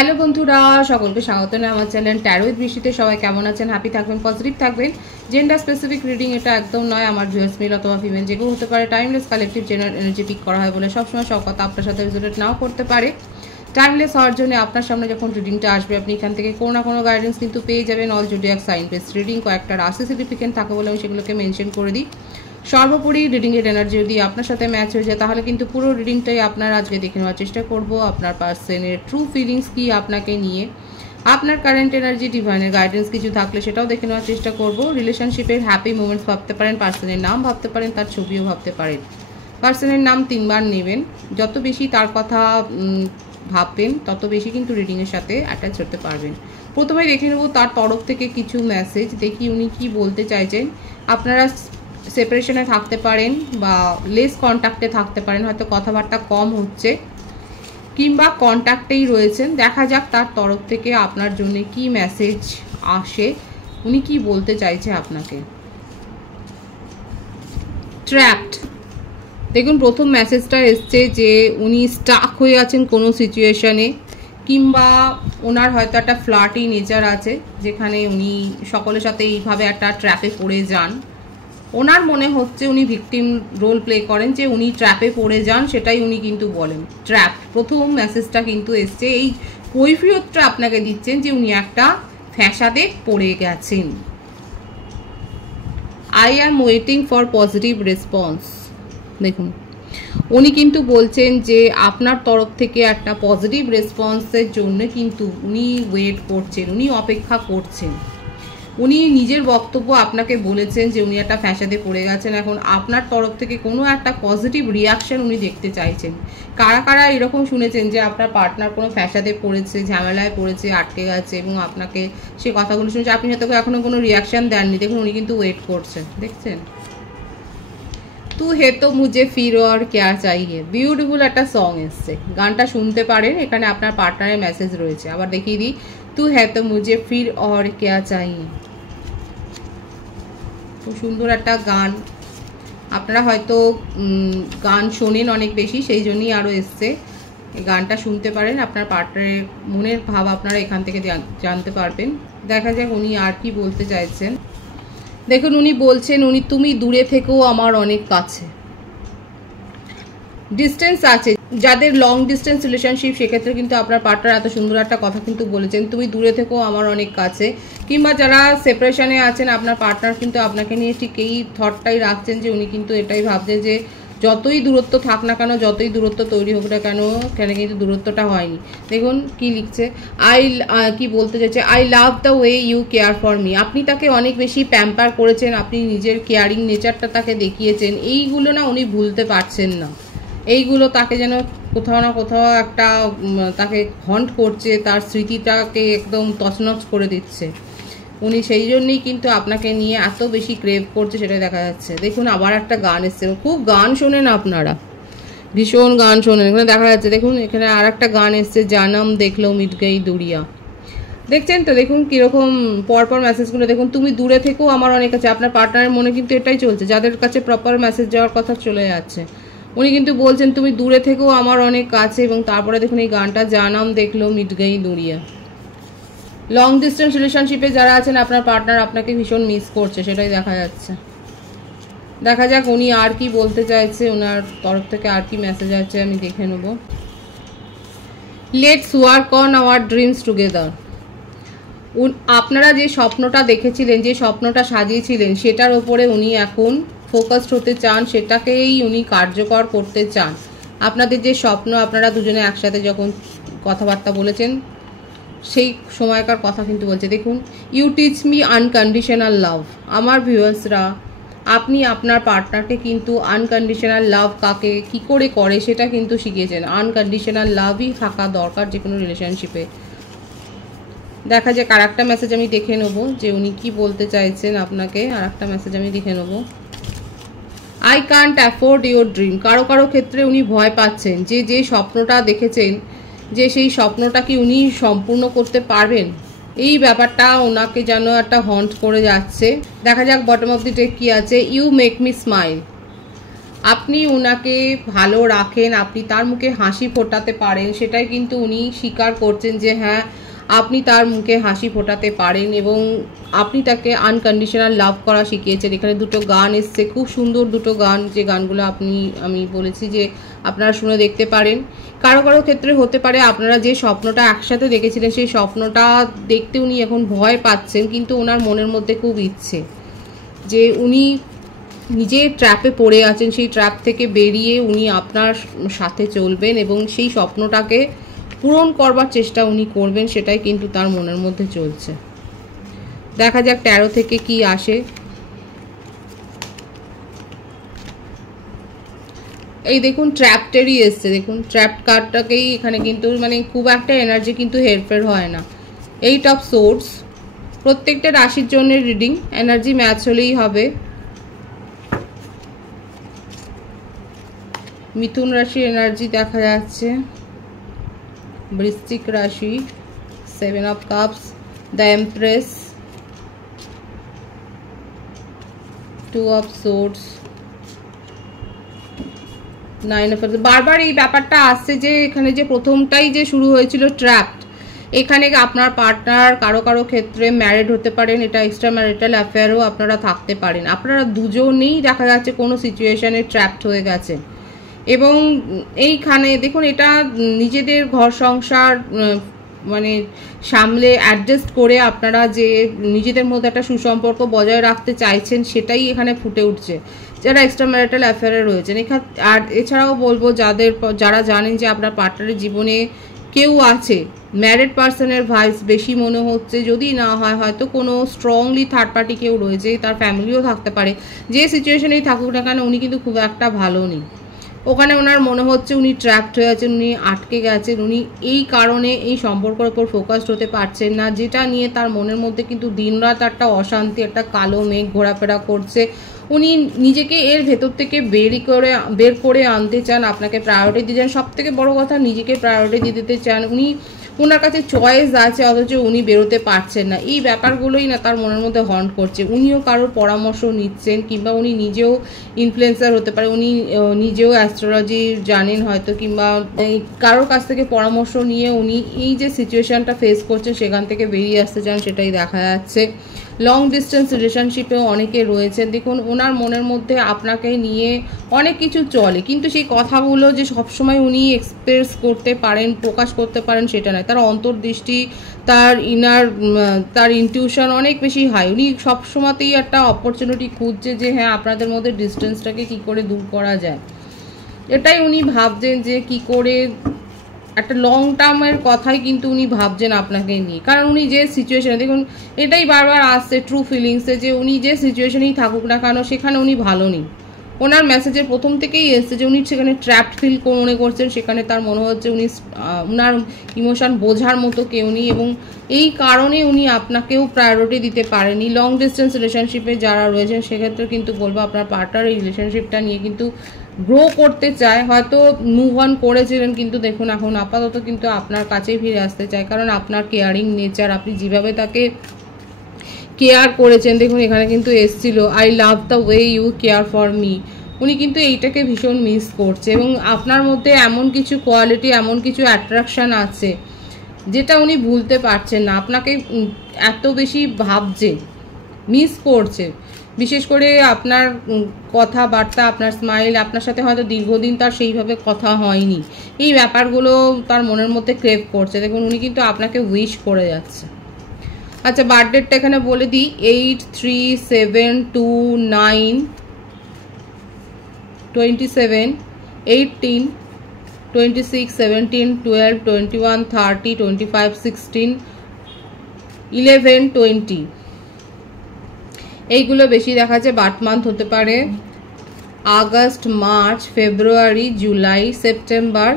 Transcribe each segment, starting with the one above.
Hello বন্ধুরা, সকলকে স্বাগত জানাই আমার চ্যানেল ট্যারো উইথ বৃষ্টিতে। সবাই কেমন আছেন? হ্যাপি থাকবেন, পজিটিভ থাকবেন। জেন্ডার স্পেসিফিক রিডিং এটা একদম নয়। আমার ভিউয়ার্স মেল অথবা ফিমেল যে কেউ হতে পারে। Timeless collective general energy pick করা হয় বলে সবসময় সব কথা আপনার সাথে রিজোনেট নাও করতে পারে। টাইমলেস হওয়ার জন্য আপনার সামনে যখন রিডিংটা আসবে আপনি এখান থেকে কোনো না কোনো গাইডেন্স কিন্তু পেয়ে যাবেন। All zodiac sign based reading, কয়েকটা রাশি সিগনিফিকেন্ট থাকে বলে আমি সেগুলোকে মেনশন করে দিই। সর্বোপরি রিডিংয়ের এনার্জি যদি আপনার সাথে ম্যাচ হয়ে যায় তাহলে কিন্তু পুরো রিডিংটাই আপনার আজকে দেখে নেওয়ার চেষ্টা করব। আপনার পার্সনের ট্রু ফিলিংস কি আপনাকে নিয়ে, আপনার কারেন্ট এনার্জি, ডিভাইনের গাইডেন্স কিছু থাকলে সেটাও দেখে নেওয়ার চেষ্টা করব। রিলেশনশিপের হ্যাপি মোমেন্টস ভাবতে পারেন, পার্সনের নাম ভাবতে পারেন, তার ছবিও ভাবতে পারেন। পার্সনের নাম 3 বার নেবেন। যত বেশি তার কথা ভাববেন তত বেশি কিন্তু রিডিংয়ের সাথে অ্যাটাচ হতে পারবেন। প্রথমে দেখে নেব তার তরফ থেকে কিছু মেসেজ, দেখি উনি কি বলতে চাইছেন। আপনারা সেপারেশনে থাকতে পারেন বা লেস কন্ট্যাক্টে থাকতে পারেন, হয়তো কথাবার্তা কম হচ্ছে কিংবা কন্ট্যাক্টেই রয়েছেন। দেখা যাক তার তরফ থেকে আপনার জন্য কি মেসেজ আসে, উনি কি বলতে চাইছে আপনাকে। ট্র্যাপড, দেখুন প্রথম মেসেজটা এসছে যে উনি স্টাক হয়ে আছেন কোনো সিচুয়েশনে, কিংবা ওনার হয়তো একটা ফ্লার্টি নেচার আছে যেখানে উনি সকলের সাথে এইভাবে একটা ট্র্যাপে পড়ে যান। ওনার মনে হচ্ছে উনি ভিকটিম রোল প্লে করেন, যে উনি ট্র্যাপে পড়ে যান সেটাই উনি কিন্তু বলেন। ট্র্যাপ প্রথম মেসেজটা কিন্তু এসছে, এই কৈফিয়তটা আপনাকে দিচ্ছেন যে উনি একটা ফ্যাসাদে পড়ে গেছেন। I am waiting for positive response, দেখুন উনি কিন্তু বলছেন যে আপনার তরফ থেকে একটা পজিটিভ রেসপন্সের জন্য কিন্তু উনি ওয়েট করছেন, উনি অপেক্ষা করছেন। উনি নিজের বক্তব্য আপনাকে বলেছেন যে উনি একটা ফ্যাসাদে পড়ে গেছেন। এখন আপনার তরফ থেকে কোনো একটা পজিটিভ রিয়াকশন উনি দেখতে চাইছেন। কারা কারা এরকম শুনেছেন যে আপনার পার্টনার কোনো ফ্যাসাদে পড়েছে, ঝামেলায় পড়েছে, আটকে গেছে এবং আপনাকে সে কথাগুলো শুনেছে, আপনি হয়তো এখনও কোনো রিয়াকশান দেননি। দেখুন উনি কিন্তু ওয়েট করছেন, দেখছেন। তু হে তো মুঝে ফির আর ক্যা চাইয়ে, বিউটিফুল একটা সং এসছে, গানটা শুনতে পারেন। এখানে আপনার পার্টনারের মেসেজ রয়েছে। আবার দেখিয়ে দিই, তু হে তো মুঝে ফির আর ক্যা চাইয়ে, খুব সুন্দর একটা গান। আপনারা হয়তো গান শোনেন অনেক বেশি, সেই জন্যই আরও এসছে। গানটা শুনতে পারেন, আপনার পার্টনারের মনের ভাব আপনারা এখান থেকে জানতে পারবেন। দেখা যাক উনি আর কি বলতে চাইছেন। দেখুন উনি বলছেন তুমি দূরে থেকেও আমার অনেক কাছে। ডিস্টেন্স আছে, যাদের লং ডিস্টেন্স রিলেশনশিপ সেক্ষেত্রে কিন্তু আপনার পার্টনার এত সুন্দর একটা কথা কিন্তু বলেছেন, তুমি দূরে থেকেও আমার অনেক কাছে। কিংবা যারা সেপারেশনে আছেন আপনার পার্টনার কিন্তু আপনাকে নিয়ে ঠিক এই থটটাই রাখছেন যে উনি কিন্তু এটাই ভাবছেন যে যতই দূরত্ব থাক না কেন, যতই দূরত্ব তৈরি হোক না কেন, কিন্তু দূরত্বটা হয়নি। দেখুন কি লিখছে, কি বলতে চাইছে, I love the way you care for me. আপনি তাকে অনেক বেশি প্যাম্পার করেছেন, আপনি নিজের কেয়ারিং নেচারটা তাকে দেখিয়েছেন। এইগুলো না উনি ভুলতে পারছেন না। এইগুলো তাকে যেন কোথাও না কোথাও একটা তাকে হন্ট করছে, তার স্মৃতিটাকে একদম তছনছ করে দিচ্ছে। উনি সেই জন্যই কিন্তু আপনাকে নিয়ে এত বেশি ক্রেভ করছে, সেটাই দেখা যাচ্ছে। দেখুন আবার একটা গান এসছে, খুব গান শোনেন আপনারা, ভীষণ গান শোনেন। এখানে দেখা যাচ্ছে, দেখুন এখানে আর একটা গান এসছে, জানম দেখলো মিট গই দুরিয়া। দেখছেন তো, দেখুন কীরকম পরপর মেসেজগুলো। দেখুন তুমি দূরে থেকেও আমার অনেক কাছে, আপনার পার্টনারের মনে কিন্তু এটাই চলছে, যাদের কাছে প্রপার মেসেজ যাওয়ার কথা চলে যাচ্ছে। উনি কিন্তু বলছেন তুমি দূরে থেকেও আমার অনেক কাছে, এবং তারপরে দেখুন এই গানটা, জানাম দেখলো মিট গই দুরিয়া। লং ডিস্টেন্স রিলেশনশিপে যারা আছেন আপনার পার্টনার আপনাকে ভীষণ মিস করছে, সেটাই দেখা যাচ্ছে। দেখা যাক উনি আর কি বলতে চাইছে, ওনার তরফ থেকে আর কি মেসেজ আছে আমি দেখে নেব। Let's work on our dreams together. আপনারা যে স্বপ্নটা দেখেছিলেন, যে স্বপ্নটা সাজিয়েছিলেন, সেটার ওপরে উনি এখন ফোকাসড হতে চান, সেটাকেই উনি কার্যকর করতে চান। আপনাদের যে স্বপ্ন, আপনারা দুজনে একসাথে যখন কথাবার্তা বলেছেন সেই সময়কার কথা কিন্তু বলছে। দেখুন, you teach me unconditional love. আমার ভিউয়ার্সরা, আপনি আপনার পার্টনারকে কিন্তু আনকন্ডিশনাল লাভ কাকে কি করে করে সেটা কিন্তু শিখিয়েছেন। আনকন্ডিশনাল লাভই থাকা দরকার যে কোনো রিলেশনশিপে। দেখা যাক আর একটা মেসেজ আমি দেখে নেব যে উনি কি বলতে চাইছেন আপনাকে। আর একটা মেসেজ আমি দেখে নেব, I can't afford your dream. কারো কারো ক্ষেত্রে উনি ভয় পাচ্ছেন যে স্বপ্নটা দেখেছেন, যে সেই স্বপ্নটা কি উনি সম্পূর্ণ করতে পারবেন, এই ব্যাপারটা ওনাকে যেন একটা হন্ট করে যাচ্ছে। দেখা যাক বটম অফ দি ডেক কি আছে, ইউ মেক মি স্মাইল। আপনি উনাকে ভালো রাখেন, আপনি তার মুখে হাসি ফোটাতে পারেন, সেটাই কিন্তু উনি স্বীকার করছেন যে হ্যাঁ আপনি তার মুখে হাসি ফোটাতে পারেন এবং আপনি তাকে আনকন্ডিশনাল লাভ করা শিখিয়েছেন। এখানে দুটো গান এসছে, খুব সুন্দর দুটো গান, যে গানগুলো আমি বলেছি যে আপনারা শুনে দেখতে পারেন। কারো কারো ক্ষেত্রে হতে পারে আপনারা যে স্বপ্নটা একসাথে দেখেছিলেন সেই স্বপ্নটা দেখতে উনি এখন ভয় পাচ্ছেন, কিন্তু ওনার মনের মধ্যে খুব ইচ্ছে যে উনি নিজে ট্র্যাপে পড়ে আছেন, সেই ট্র্যাপ থেকে বেরিয়ে উনি আপনার সাথে চলবেন এবং সেই স্বপ্নটাকে পূরণ করবার চেষ্টা উনি করবেন, সেটাই কিন্তু তার মনের মধ্যে চলছে। দেখা যাক 13 থেকে কি আসে। এই দেখুন ট্র্যাপটেরই এসছে, দেখুন ট্র্যাপ কার্ডটাকেই এখানে কিন্তু মানে খুব একটা এনার্জি কিন্তু হেরফের হয় না। 8 অফ সোর্ডস, প্রত্যেকটা রাশির জন্য রিডিং, এনার্জি ম্যাচ হলেই হবে। মিথুন রাশির এনার্জি দেখা যাচ্ছে, বৃশ্চিক রাশি 7 of cups, the empress, 2 of swords, 9 of. বারবার এই ব্যাপারটা আসছে যে এখানে যে প্রথমটাই যে শুরু হয়েছিল ট্র্যাপ, এখানে আপনার পার্টনার কারো কারো ক্ষেত্রে ম্যারিড হতে পারেন, এটা এক্সট্রা ম্যারিটাল অ্যাফেয়ারও আপনারা থাকতে পারেন। আপনারা দুজনেই দেখা যাচ্ছে কোনো সিচুয়েশনে ট্র্যাপড হয়ে গেছে এবং এইখানে দেখুন এটা নিজেদের ঘর সংসার মানে সামলে অ্যাডজাস্ট করে আপনারা যে নিজেদের মধ্যে একটা সুসম্পর্ক বজায় রাখতে চাইছেন, সেটাই এখানে ফুটে উঠছে যারা এক্সট্রা ম্যারিটাল অ্যাফেয়ারে রয়েছেন। এখানে আর এছাড়াও বলবো যারা জানেন যে আপনার পার্টনারের জীবনে কেউ আছে, ম্যারিড পার্সনের ভাইস বেশি মনে হচ্ছে, যদি না হয় হয়তো কোনো স্ট্রংলি থার্ড পার্টি কেউ রয়েছে, তার ফ্যামিলিও থাকতে পারে। যে সিচুয়েশনেই থাকুক না কেন উনি কিন্তু খুব একটা ভালো নেই, ওখানে ওনার মনে হচ্ছে উনি ট্র্যাপড হয়ে আছেন, উনি আটকে গেছেন, উনি এই কারণে এই সম্পর্কের উপর ফোকাসড হতে পারছেন না, যেটা নিয়ে তার মনের মধ্যে কিন্তু দিনরাত একটা অশান্তি, একটা কালো মেঘ ঘোরাফেরা করছে। উনি নিজেকে এর ভেতর থেকে বের করে আনতে চান, আপনাকে প্রায়োরিটি দিয়ে চান, সব থেকে বড় কথা নিজেকে প্রায়োরিটি দিতে চান। ওনার কাছে চয়েস আছে অথচ উনি বেরোতে পারছেন না, এই ব্যাপারগুলোই না তার মনের মধ্যে হন্ট করছে। উনিও কারোর পরামর্শ নিচ্ছেন, কিংবা উনি নিজেও ইনফ্লুয়েন্সার হতে পারে, উনি নিজেও অ্যাস্ট্রোলজি জানেন হয়তো, কিংবা কারোর কাছ থেকে পরামর্শ নিয়ে উনি এই যে সিচুয়েশনটা ফেস করছেন সেখান থেকে বেরিয়ে আসতে চান, সেটাই দেখা যাচ্ছে। লং ডিস্টেন্স রিলেশনশিপেও অনেকে রয়েছেন, দেখুন ওনার মনের মধ্যে আপনাকে নিয়ে অনেক কিছু চলে, কিন্তু সেই কথাগুলো যে সবসময় উনি এক্সপ্রেস করতে পারেন, প্রকাশ করতে পারেন সেটা নয়। তার অন্তর্দৃষ্টি, তার ইনটিউশন অনেক বেশি হাই। উনি সবসময়তেই একটা অপরচুনিটি খুঁজছে যে হ্যাঁ আপনাদের মধ্যে ডিস্টেন্সটাকে কি করে দূর করা যায়, এটাই উনি ভাবছেন যে কি করে একটা লং টার্মের কথাই কিন্তু উনি ভাবছেন আপনাকে নিয়ে। কারণ উনি যে সিচুয়েশনে, দেখুন এটাই বারবার আসছে ট্রু ফিলিংসে, যে উনি যে সিচুয়েশনেই থাকুক না কেন সেখানে উনি ভালো নেই। ওনার মেসেজের প্রথম থেকেই এসছে যে উনি সেখানে ট্র্যাপড ফিল মনে করছেন, সেখানে তার মনে হচ্ছে উনার ইমোশন বোঝার মতো কেউ নেই এবং এই কারণে উনি আপনাকেও প্রায়োরিটি দিতে পারেনি। লং ডিস্টেন্স রিলেশনশিপে যারা রয়েছেন সেক্ষেত্রে কিন্তু বলবো আপনার পার্টনার এই রিলেশনশিপটা নিয়ে কিন্তু গ্রো করতে চায়, হয়তো মুভ অন করেছিলেন, কিন্তু দেখুন এখন আপাতত কিন্তু আপনার কাছেই ফিরে আসতে চায়, কারণ আপনার কেয়ারিং নেচার, আপনি যেভাবে তাকে কেয়ার করেছেন, দেখুন এখানে কিন্তু এসছিল I love the way you care for me. উনি কিন্তু এইটাকে ভীষণ মিস করছে এবং আপনার মধ্যে এমন কিছু কোয়ালিটি, এমন কিছু অ্যাট্রাকশান আছে যেটা উনি ভুলতে পারছেন না, আপনাকে এত বেশি ভাবছে, মিস করছে। বিশেষ করে আপনার কথাবার্তা, আপনার স্মাইল, আপনার সাথে হয়তো দীর্ঘদিন তার সেইভাবে কথা হয়নি, এই ব্যাপারগুলো তার মনের মধ্যে ক্রেভ করছে। দেখুন উনি কিন্তু আপনাকে উইশ করে যাচ্ছে। আচ্ছা বার্থডেটটা এখানে বলে দিই, 8372927 18 26 17 12 21 30 25 16 11 20 এইগুলো বেশি দেখাচ্ছে। বার্থ মান্থ হতে পারে আগস্ট, মার্চ, ফেব্রুয়ারি, জুলাই, সেপ্টেম্বর,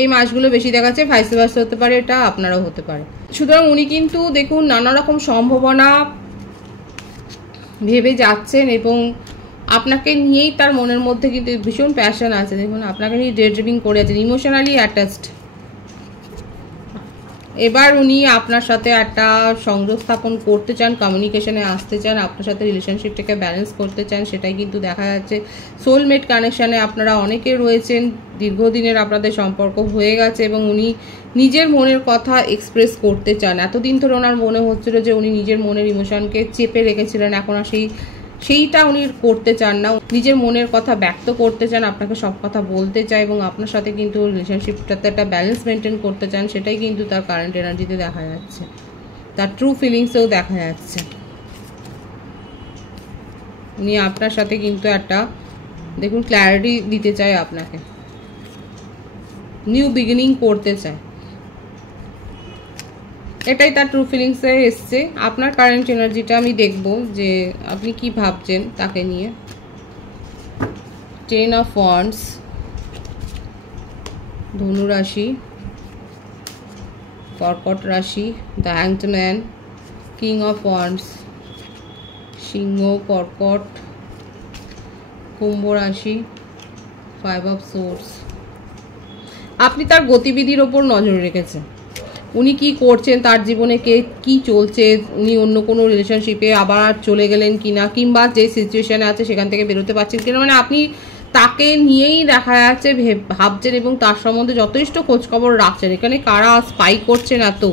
এই মাসগুলো বেশি দেখাচ্ছে। ভাইস ভার্সা হতে পারে, এটা আপনারাও হতে পারে। সুতরাং উনি কিন্তু দেখুন নানা রকম সম্ভাবনা ভেবে যাচ্ছেন এবং আপনাকে নিয়েই তার মনের মধ্যে কিন্তু ভীষণ প্যাশন আছে। দেখুন আপনাকে নিয়ে ডে ড্রিমিং করে আছেন, ইমোশনালি অ্যাটাচড। এবার উনি আপনার সাথে একটা সংযোগ স্থাপন করতে চান, কমিউনিকেশনে আসতে চান, আপনার সাথে রিলেশনশিপটাকে ব্যালেন্স করতে চান, সেটাই কিন্তু দেখা যাচ্ছে। সোলমেট কানেকশানে আপনারা অনেকে রয়েছেন, দীর্ঘদিনের আপনাদের সম্পর্ক হয়ে গেছে এবং উনি নিজের মনের কথা এক্সপ্রেস করতে চান। এতদিন ধরে ওনার মনে হচ্ছিল যে উনি নিজের মনের ইমোশনকে চেপে রেখেছিলেন, এখন আর সেইটা উনি করতে চান না, নিজের মনের কথা ব্যক্ত করতে চান, আপনাকে সব কথা বলতে চায় এবং আপনার সাথে কিন্তু রিলেশনশিপটাতে একটা ব্যালেন্স মেনটেন করতে চান, সেটাই কিন্তু তার কারেন্ট এনার্জিতে দেখা যাচ্ছে, তার ট্রু ফিলিংসেও দেখা যাচ্ছে। উনি আপনার সাথে কিন্তু একটা দেখুন ক্ল্যারিটি দিতে চায়, আপনাকে নিউ বিগিনিং করতে চায়, এটাই তার ট্রু ফিলিংসে এসছে। আপনার কারেন্ট এনার্জিটা আমি দেখব যে আপনি কি ভাবছেন তাকে নিয়ে। 10 অফ ওয়ান্ডস, ধনু রাশি, কর্কট রাশি, the hanged man, king of wands, সিংহ, কর্কট, কুম্ভ রাশি, 5 অফ সোর্স। আপনি তার গতিবিধির ওপর নজর রেখেছেন, উনি কি করছেন, তার জীবনে কি চলছে, উনি অন্য কোনো রিলেশনশিপে আবার চলে গেলেন কিনা, কিংবা যে সিচুয়েশনে আছে সেখান থেকে বেরোতে পারছেন কিনা, মানে আপনি তাকে নিয়েই দেখা যাচ্ছে ভাবছেন এবং তার সম্বন্ধে যথেষ্ট খোঁজখবর রাখছেন। এখানে কারা স্পাই করছেন এত,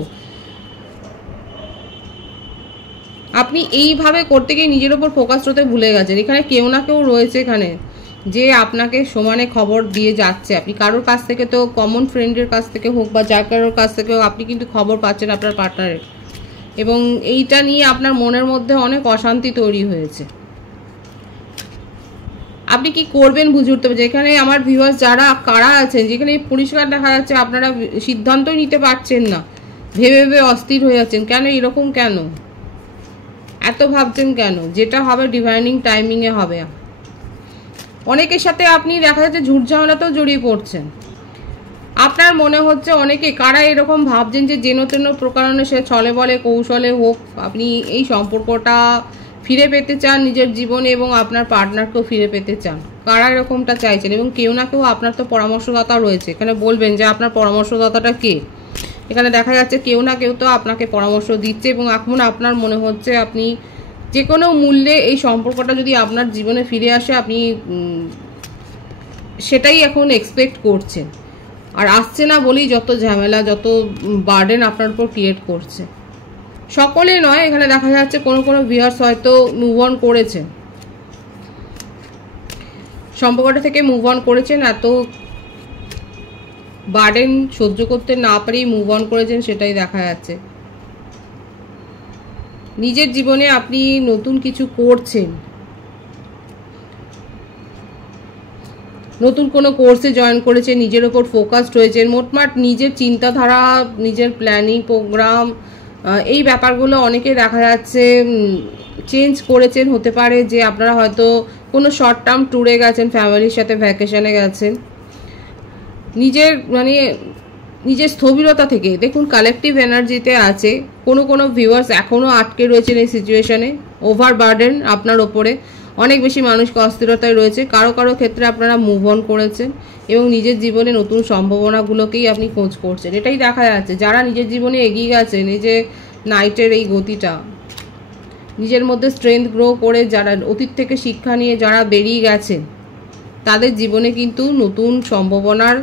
আপনি এইভাবে করতে গিয়ে নিজের ওপর ফোকাস করতে ভুলে গেছেন। এখানে কেউ না কেউ রয়েছে এখানে যে আপনাকে সমানে খবর দিয়ে যাচ্ছে। আপনি কারোর কাছ থেকে তো, কমন ফ্রেন্ডের কাছ থেকে হোক বা যার কারোর কাছ থেকে হোক, আপনি কিন্তু খবর পাচ্ছেন আপনার পার্টনারের, এবং এইটা নিয়ে আপনার মনের মধ্যে অনেক অশান্তি তৈরি হয়েছে। আপনি কি করবেন বুঝে উঠতে পারছেন। এখানে আমার ভিউয়ার্স যারা কারা আছেন, যেখানে পরিষ্কার দেখা যাচ্ছে আপনারা সিদ্ধান্তই নিতে পারছেন না, ভেবে ভেবে অস্থির হয়ে যাচ্ছেন। কেন এরকম, কেন এত ভাবছেন, কেন? যেটা হবে ডিভাইনিং টাইমিংয়ে হবে। অনেকের সাথে আপনি দেখা যাচ্ছে ঝুট ঝামেলাতেও জড়িয়ে পড়ছেন। আপনার মনে হচ্ছে অনেকে কারা এরকম ভাবছেন যে যেন তেন প্রকারণে সে ছলে বলে কৌশলে হোক আপনি এই সম্পর্কটা ফিরে পেতে চান নিজের জীবনে এবং আপনার পার্টনারকেও ফিরে পেতে চান। কারা এরকমটা চাইছেন, এবং কেউ না কেউ আপনার তো পরামর্শদাতা রয়েছে। এখানে বলবেন যে আপনার পরামর্শদাতাটা কে। এখানে দেখা যাচ্ছে কেউ না কেউ তো আপনাকে পরামর্শ দিচ্ছে এবং এখন আপনার মনে হচ্ছে আপনি যে কোনো মূল্যে এই সম্পর্কটা যদি আপনার জীবনে ফিরে আসে আপনি সেটাই এখন এক্সপেক্ট করছেন। আর আসছে না বলেই যত ঝামেলা, যত বার্ডেন আপনার উপর ক্রিয়েট করছে। সকলে নয়, এখানে দেখা যাচ্ছে কোনো কোনো ভিউয়ার্স হয়তো মুভ অন করেছেন, সম্পর্কটা থেকে মুভ অন করেছেন, এত বার্ডেন সহ্য করতে না পারেই মুভ অন করেছেন, সেটাই দেখা যাচ্ছে। নিজের জীবনে আপনি নতুন কিছু করছেন, নতুন কোনো কোর্সে জয়েন করেছেন, নিজের ওপর ফোকাসড হয়েছেন, মোটমাট নিজের চিন্তাধারা, নিজের প্ল্যানিং প্রোগ্রাম, এই ব্যাপারগুলো অনেকে দেখা যাচ্ছে চেঞ্জ করেছেন। হতে পারে যে আপনারা হয়তো কোনো শর্ট টার্ম ট্যুরে গেছেন, ফ্যামিলির সাথে ভ্যাকেশনে গেছেন, নিজের স্থবিরতা থেকে। দেখুন কালেকটিভ এনার্জিতে আছে, কোনো ভিউয়ার্স এখনও আটকে রয়েছেন এই সিচুয়েশনে, ওভার বার্ডেন আপনার ওপরে, অনেক বেশি মানুষকে অস্থিরতায় রয়েছে। কারো ক্ষেত্রে আপনারা মুভ অন করেছেন এবং নিজের জীবনে নতুন সম্ভাবনাগুলোকেই আপনি খোঁজ করছেন, এটাই দেখা যাচ্ছে। যারা নিজের জীবনে এগিয়ে গেছেন, এই যে নাইটের এই গতিটা, নিজের মধ্যে স্ট্রেংথ গ্রো করে যারা অতীত থেকে শিক্ষা নিয়ে যারা বেরিয়ে গেছেন, তাদের জীবনে কিন্তু নতুন সম্ভাবনার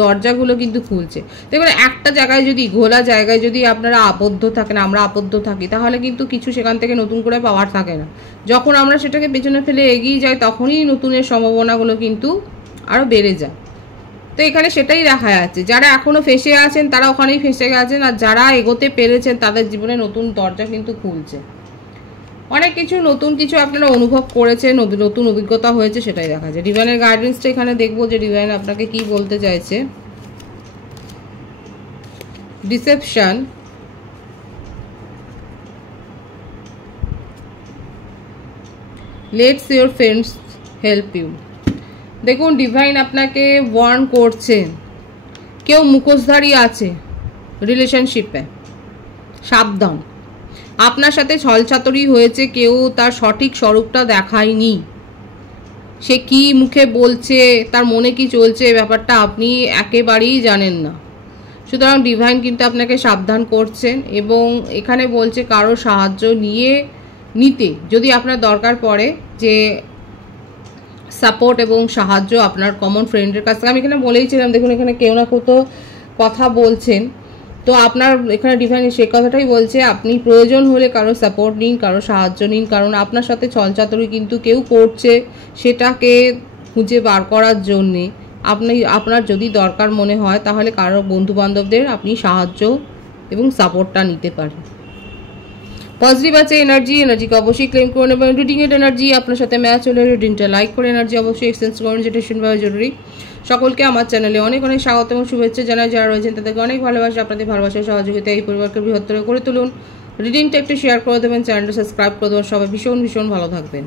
দরজাগুলো কিন্তু খুলছে। দেখবেন একটা জায়গায় যদি, ঘোলা জায়গায় যদি আপনারা আবদ্ধ থাকেন, আমরা আবদ্ধ থাকি, তাহলে কিন্তু কিছু সেখান থেকে নতুন করে পাওয়ার থাকে না। যখন আমরা সেটাকে পেছনে ফেলে এগিয়ে যাই, তখনই নতুনের সম্ভাবনাগুলো কিন্তু আরও বেড়ে যায়। তো এখানে সেটাই দেখা যাচ্ছে, যারা এখনও ফেসে আছেন তারা ওখানেই ফেসে গেছেন, আর যারা এগোতে পেরেছেন তাদের জীবনে নতুন দরজা কিন্তু খুলছে। অনেক কিছু নতুন কিছু আপনারা অনুভব করেছেন, নতুন অভিজ্ঞতা হয়েছে, সেটাই দেখা যায়। ডিভাইনের গাইডেন্সটা এখানে দেখবো যে ডিভাইন আপনাকে কি বলতে চাইছে। Deception, let's your friends help you. দেখুন ডিভাইন আপনাকে ওয়ার্ন করছেন, কেউ মুখোশধারী আছে রিলেশনশিপে, সাবধান। আপনার সাথে ছলচাতুরি হয়েছে, কেউ তার সঠিক স্বরূপটা দেখায়নি, সে কি মুখে বলছে, তার মনে কি চলছে, ব্যাপারটা আপনি একেবারেই জানেন না। সুতরাং ডিভাইন কিন্তু আপনাকে সাবধান করছেন এবং এখানে বলছে কারো সাহায্য নিতে যদি আপনার দরকার পড়ে, যে সাপোর্ট এবং সাহায্য আপনার কমন ফ্রেন্ডের কাছ থেকে। আমি এখানে বলেইছিলাম, দেখুন এখানে কেউ না কেউ তো কথা বলছেন, তো আপনার এখানে ডিভাইন সে কথাটাই বলছে আপনি প্রয়োজন হলে কারো সাপোর্ট নিন, কারো সাহায্য নিন, কারণ আপনার সাথে ছলচাতুরি কিন্তু কেউ করছে, সেটাকে খুঁজে বার করার জন্যে আপনার যদি দরকার মনে হয় তাহলে কারো বন্ধুবান্ধবদের আপনি সাহায্য এবং সাপোর্টটা নিতে পারেন। পজিটিভ আছে এনার্জিকে অবশ্যই ক্লেম করে নেবেন। রিডিং এর এনার্জি আপনার সাথে ম্যাচ হলে রিডিংটা লাইক করে এনার্জি অবশ্যই এক্সচেঞ্জ করুন, যেটা শুনবার জরুরি। সকলকে আমার চ্যানেলে অনেক অনেক স্বাগত এবং শুভেচ্ছা জানাই। যারা রয়েছেন তাদেরকে অনেক ভালোবাসা, আপনাদের ভালোবাসার সহযোগিতা এই পরিবারকে বৃহত্তর করে তুলুন। রিডিংটা একটু শেয়ার করে দেবেন, চ্যানেলটা সাবস্ক্রাইব করে দেবেন। সবাই ভীষণ ভীষণ ভালো থাকবেন।